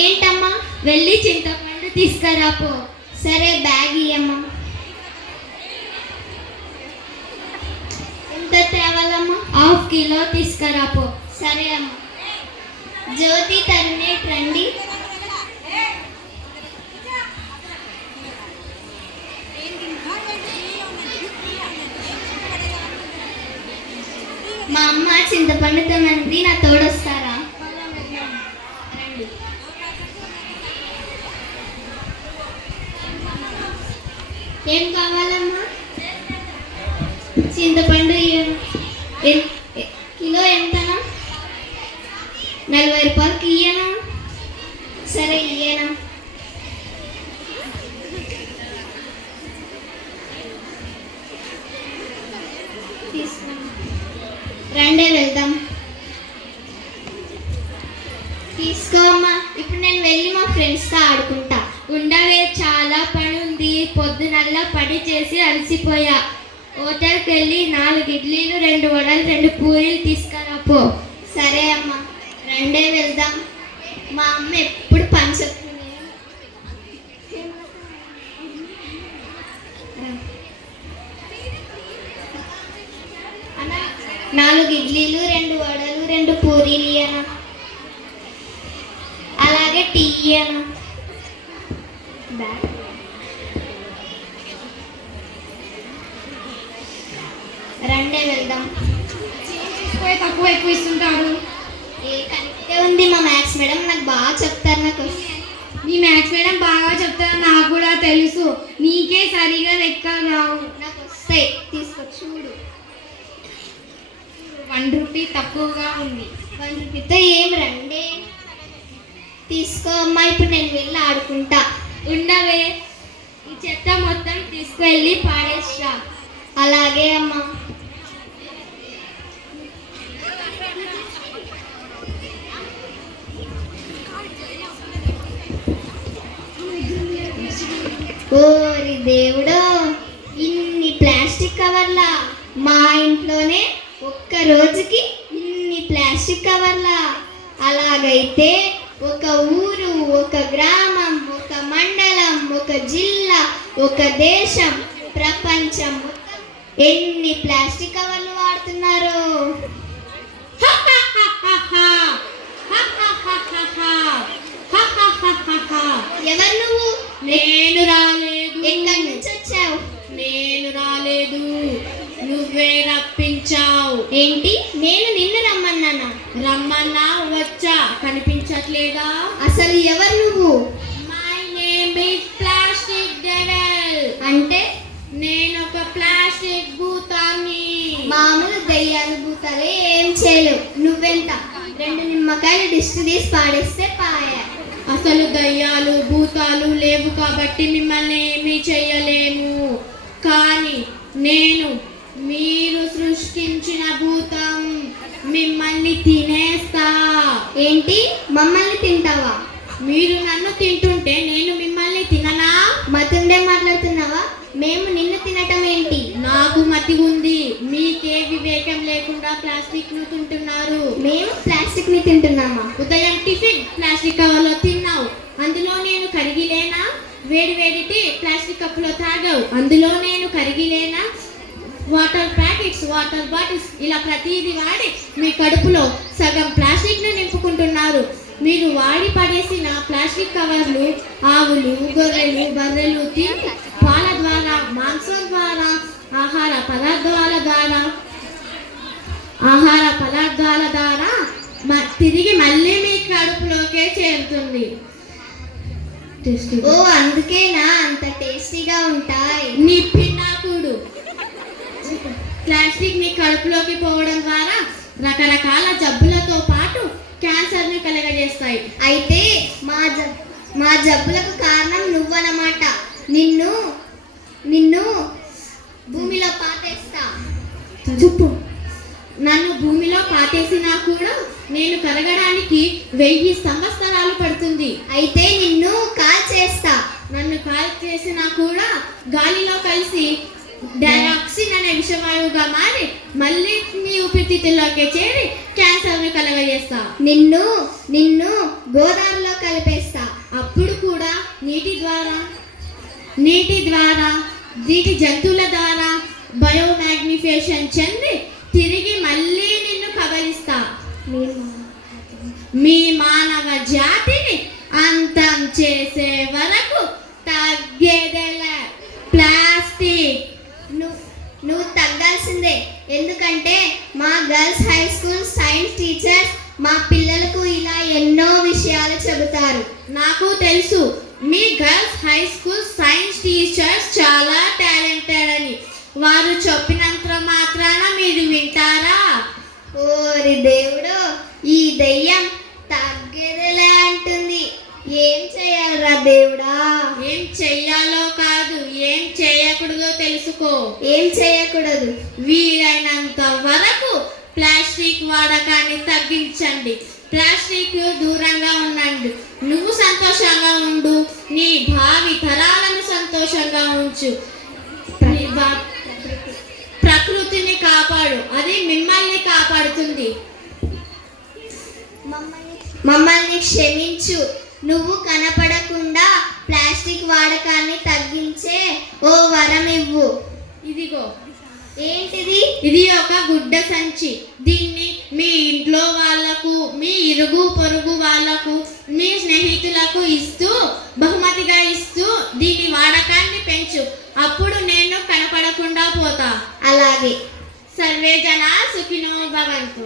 ఏంటమ్మా? వెళ్ళి చింతపండు తీసుకురాపో. సరే, బ్యాగ్ ఇయ్యమ్మా. ఎంత తేవాలమ్మా? 1/2 కిలో తీసుకురాపో. సరే అమ్మా. జ్యోతి, తరుణేట్ రండి. మా అమ్మ చింతపండు తెమ్మంది, నా తోడొస్తారా? రండి. ఏం కావాలమ్మా? చింతపండు కిలో ఎంతనా? 40 రూపాయలకి ఇయ్యనా? సరే, ఇయ్యనా. రండే వెళ్దాం. తీసుకోమ్మా. ఇప్పుడు నేను వెళ్ళి మా ఫ్రెండ్స్తో ఆడుకుంటా. ఉండవే, చాలా పని ఉంది. పొద్దునల్లా పని చేసి అలసిపోయా. హోటల్కి వెళ్ళి 4 ఇడ్లీలు, 2 వడలు, 2 పూరీలు తీసుకురాపో. సరే అమ్మా. రండే వెళ్దాం. మా అమ్మ ఎప్పుడు పని చెప్తుంది. 4 ఇడ్లీలు, 2 వడలు, 2 పూరీలు ఇయ్యనా? అలాగే టీ ఇయ్యనా? రండే వెళ్దాం. తక్కువ ఎక్కువ ఇస్తుంటారు. కరెక్టే ఉంది. మా మ్యాథ్స్ మేడం నాకు బాగా చెప్తారు. నాకు మీ మ్యాథ్స్ మేడం బాగా చెప్తారు, నాకు కూడా తెలుసు. నీకే సరిగా లెక్కలు రావు. నాకు వస్తాయి. తీసుకొచ్చి చూడు. 1 రూపీ తక్కువగా ఉంది. 1 రూపీతో ఏం? రండే తీసుకో అమ్మా. ఇప్పుడు నేను వెళ్ళి ఆడుకుంటా. ఉండవే, ఈ చెత్త మొత్తం తీసుకువెళ్ళి పాడేస్తా. అలాగే అమ్మా. ఓరి దేవుడో, ఇన్ని ప్లాస్టిక్ కవర్లా! మా ఇంట్లోనే ఒక్క రోజుకి ఇన్ని ప్లాస్టిక్ కవర్లా? అలాగైతే ఒక ఊరు, ఒక గ్రామం, ఒక మండలం, ఒక జిల్లా, ఒక దేశం, ప్రపంచం ఎన్ని ప్లాస్టిక్ కవర్లు వాడుతున్నారో! ఎవరు నువ్వు? నేను రాలేదు. ఎక్కడి నుంచి వచ్చావు? నేను రాలేదు, నువ్వే రప్పించావు. ఏంటి? నేను నిన్ను రమ్మన్నానా? రమ్మన్నా వచ్చా, కనిపించట్లేదా? అసలు ఎవరు నువ్వు? My name is plastic devil. అంటే నేను ఒక ప్లాస్టిక్ భూతాన్ని. మామూలు దయ్యాలు భూతాలే ఏం చేయలేవు. నువ్వెంత? 2 నిమ్మకాయలు దిష్టి తీసి పాడేస్తే పాయా. అసలు దయ్యాలు భూతాలు లేవు కాబట్టి మిమ్మల్ని ఏమీ చేయలేము. కానీ నేను మీరు సృష్టించిన భూతం, మిమ్మల్ని తినేస్తా. ఏంటి? మమ్మల్ని తింటావా? మీరు నన్ను తింటుంటే నేను మిమ్మల్ని తిననా? మతుండే మాట్లాడుతున్నావా? మేము నిన్ను తినటం ఏంటి? నాకు మతి ఉంది. మీకే వివేకం లేకుండా ప్లాస్టిక్ ను తింటున్నారు. మేము ప్లాస్టిక్ ని తింటున్నామా? ఉదయం టిఫిన్ ప్లాస్టిక్ కవర్లో తిన్నావు, అందులో నేను కరిగిలేనా? వేడి వేడి టీ ప్లాస్టిక్ కప్పులో తాగావు, అందులో నేను కరిగిలేనా? వాటర్ ప్యాకెట్స్, వాటర్ బాటిల్స్ ఇలా ప్రతిదీ వాడి మీ కడుపులో సగం ప్లాస్టిక్ ను నింపుకుంటున్నారు. మీరు వాడి పడేసిన ప్లాస్టిక్ కవర్లు ఆవులు, గొర్రెలు, బర్రెలు తిని పాల ద్వారా, మాంసం ద్వారా, ఆహార పదార్థాల ద్వారా తిరిగి మళ్ళీ మీ కడుపులోకే చేరుతుంది. ఓ, అందుకేనా అంత టేస్టీగా ఉంటాయి? నీ పిన్నాకుడు. ప్లాస్టిక్ మీ కడుపులోకి పోవడం ద్వారా రకరకాల జబ్బులతో పాటు క్యాన్సర్ ని కలగజేస్తాయి. అయితే మా జబ్బులకు కారణం నువ్వన్నమాట. నిన్ను భూమిలో పాతేస్తా. చెప్పు. నన్ను భూమిలో పాతేసినా కూడా నేను కరగడానికి 1000 సంవత్సరాలు పడుతుంది. అయితే నిన్ను కాల్చేస్తా. నన్ను కాల్చేసినా కూడా గాలిలో కలిసి డయాక్సిన్ అనే విషవాయువుగా మారి మళ్ళీ నీ ఊపిరితిత్తుల్లోకి చేరి క్యాన్సర్ను కలగజేస్తా. నిన్ను గోదావరిలో కలిపేస్తా. అప్పుడు కూడా నీటి ద్వారా జంతువుల ద్వారా బయోమాగ్నిఫికేషన్ చెంది తిరిగి మళ్ళీ నిన్ను కబలిస్తా. మీ మానవ జాతిని అంతం చేసే వరకు తగ్గేదేలే ప్లాస్టిక్. నువ్వు తగ్గాల్సిందే. ఎందుకంటే మా girls high school science teachers మా పిల్లలకు ఇలా ఎన్నో విషయాలు చెబుతారు. నాకు తెలుసు మీ girls high school science teachers చాలా టాలెంటెడ్ అని. వారు చెప్పినంత మాత్రాన మీరు వింటారా? ఓరి దేవుడు, ఈ దెయ్యం తగ్గేదిలే అంటుంది. ఏం చేయాలరా దేవుడా? ఏం చెయ్యాలో కాదు, ఏం చేయకూడదో తెలుసుకో. ఏం చేయకూడదు? వీలైనంత వరకు ప్లాస్టిక్ వాడకాన్ని తగ్గించండి. ప్లాస్టిక్ దూరంగా ఉండండి. నువ్వు సంతోషంగా ఉండు, నీ భావి తరాలను సంతోషంగా ఉంచు. ప్రకృతిని కాపాడు, అది మిమ్మల్ని కాపాడుతుంది. మమ్మల్ని క్షమించు. నువ్వు కనపడకుండా ప్లాస్టిక్ వాడకాన్ని తగ్గించే ఓ వరం ఇవ్వు. ఇదిగో. ఏంటిది? ఇది ఒక గుడ్డ సంచి. దీన్ని మీ ఇంట్లో వాళ్ళకు, మీ ఇరుగు పొరుగు వాళ్ళకు, మీ స్నేహితులకు బహుమతిగా ఇస్తూ దీని వాడకాన్ని పెంచు. అప్పుడు నేను కనపడకుండా పోతా. అలాగే. సర్వే జనా సుఖినో భవంతు.